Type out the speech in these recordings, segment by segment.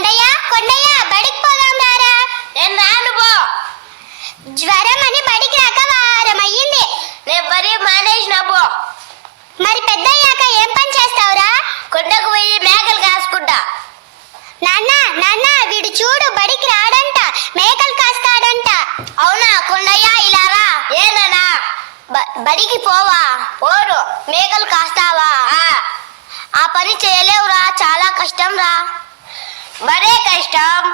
కొండయ్య కొండయ్య బడికి పోదాం రారా నేను రాను పో. జ్వరం అని బడికి రాక వారం అయ్యింది నేను మరీ మానేసిన పో. మరి పెద్దయ్యాక ఏం పని చేస్తావురా? కొండకు పోయి మేకలు కాసుకుంటా. నాన్న నాన్న వీడు చూడు బడికి రాడంట మేకలు కాస్తాడంట. అవునా కొండయ్య ఇలా రా. బ- బడికి పోవా? పోరు మేకలు కాస్తావా? ఆ, ఆ పని చేయలేవురా చాలా కష్టం రా మరే కష్టం.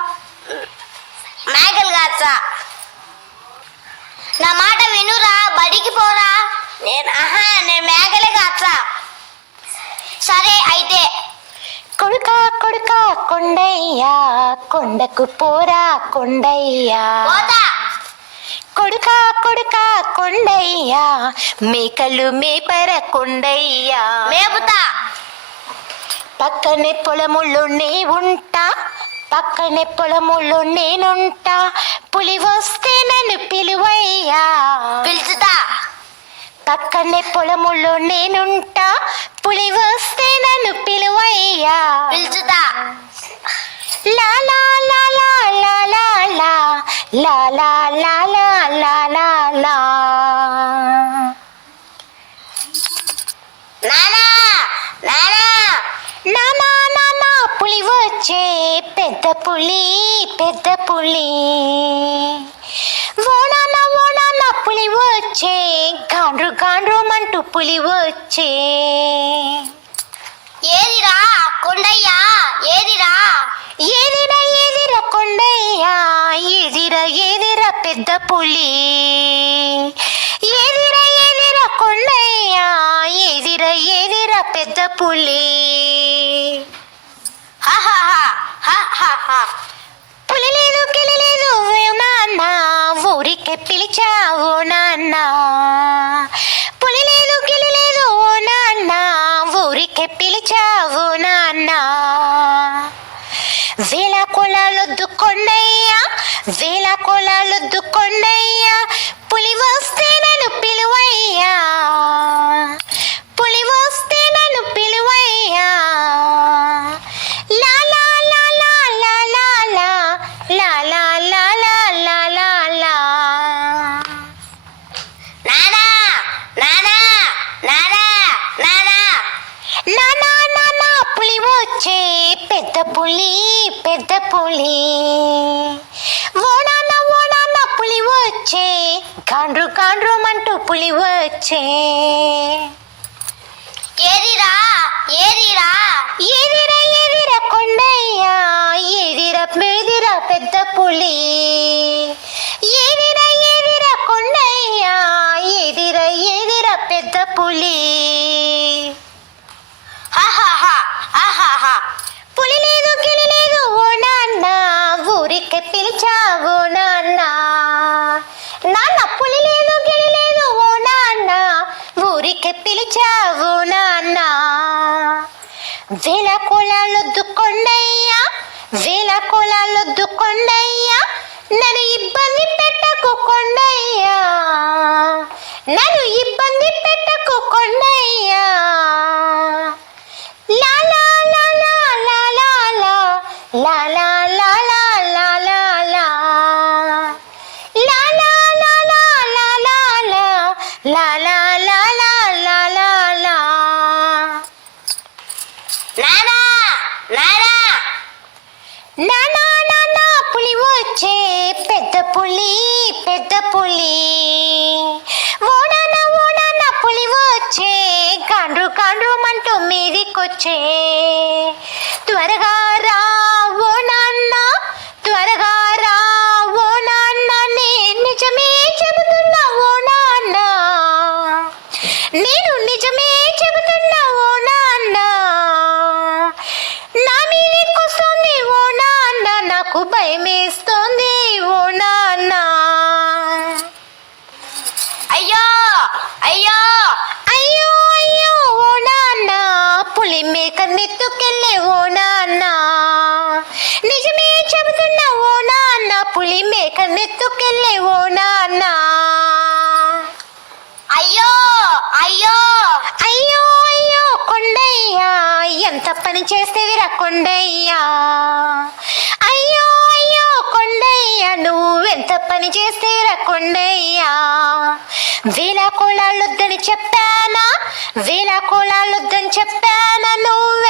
మేకలు కాస్తా నా మాట వినురా బడికి పోరా. నేను ఆహా నేను మేకలే కాస్తా సరే అయితే. కొడుక కొడుక కొండయ్యా కొండకు పోరా కొండయ్యా. పోతా. కొడుక కొడుక కొండయ్యా మేకలు మేపర కొండయ్యా. మేపుతా. పక్కనే పొలములో నే ఉంటా పక్కనే పొలములో నేనుంటా పులి వస్తే నన్ను పిలువయ్యా పిలుచుతా పక్కనే పొలములో నేనుంటా పులి వస్తే నన్ను పిలువయ్యా పిలుచుతా లా లా లా లా లా లా లా లా లా లా లా నానా నానా నానా నానా పులి వచ్చే పెద్ద పులి పెద్ద పులి ఓనాన ఓనాన పులి వచ్చే గాండ్రు గాండ్రు మంటూ పులి వచ్చే ఏదిరా కొండయ్య ఏదిరా ఏదిరా ఏదిరా కొండయ్యా ఏదిరా ఏదిరా పెద్ద పులి ఏదిరా ఏదిరా కొండయ్యా ఏదిరా ఏదిరా పెద్ద పులి వేల కొలాలొద్దు కొండయ్యా పులి వస్తే నన్ను పిలువయ్యా పులి వస్తే నన్ను పిలువయ్యా లా లా లా లా లా లా లా లా లా లా లా లా లా లా నానా నానా నానా నానా నానా నానా పులి వచ్చే పెద్ద పులి పెద్ద పులి కాండ్రు కాండ్రు అంటూ పులి వచ్చే. ఏదిరా? ఏదిరా? ఊరికి పిలిచావు నాన్న వేల కులాలొద్దు కొండయ్యా వేల కులాలొద్దు కొండయ్యా నన్ను ఇబ్బంది పెట్టకు కొండయ్యా నన్ను ఇబ్బంది పెట్టకు కొండయ్యా లాలా లాలా లాలా లాలా నానా నానా. నానా నానా పులి వచ్చే పెద్ద పులి పెద్ద పులి. ఓడాన ఓడాన పులి వచ్చే. కాండ్రు కాండ్రు మంటూ మీదికొచ్చే. త్వరగా నిజమే చెబుతున్నా ఓ నాన్న. పులి మేక మెత్తుకెళ్ళే ఓ నాన్న. అయ్యో అయ్యో. అయ్యో అయ్యో కొండయ్యా. ఎంత పని చేస్తేవిరా కొండయ్యా. అయ్యో అయ్యో కొండయ్యా. నువ్వెంత పని చేస్తేవిరా కొండయ్యా. వీళ్ళ కోళాళ్ళొద్దని చెప్పానా? వేళ కోళాళ్ళొద్దని చెప్పానా నువ్వు?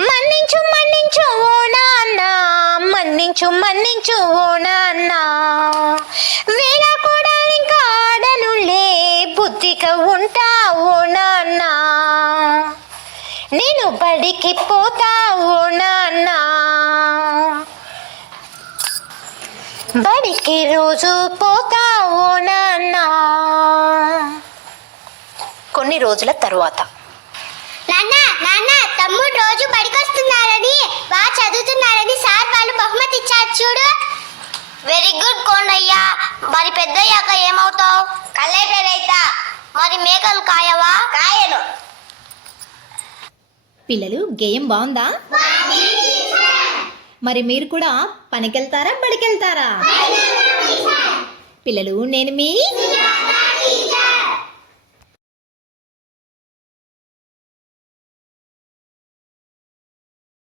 మన్నించు మన్నించు ఓ నాన్న. మన్నించు మన్నించు ఓ నాన్న. వేళ కూడా ఇంకా ఆడనులే. బుద్ధిగా ఉంటా ఓ నాన్న. నేను బడికి పోతా ఓ నాన్న. బడికి రోజు పోతా ఓ నాన్న. కొన్ని రోజుల తరువాత. నాన్న నాన్న తమ్ముడు రోజు బడికొస్తున్నాడని బాగా చదువుతున్నాడని సార్ వాళ్ళు బహుమతి ఇచ్చారు చూడు. Very good Kondayya. మరి పెద్దయ్యాక ఏమవుతావు? కలెక్టర్ అయితా మరి మేకలు కాయవా? కాయను. పిల్లలు గేయం బాగుందా? మరి మీరు కూడా పనికెళ్తారా బడికెళ్తారా? పిల్లలు నేను మీ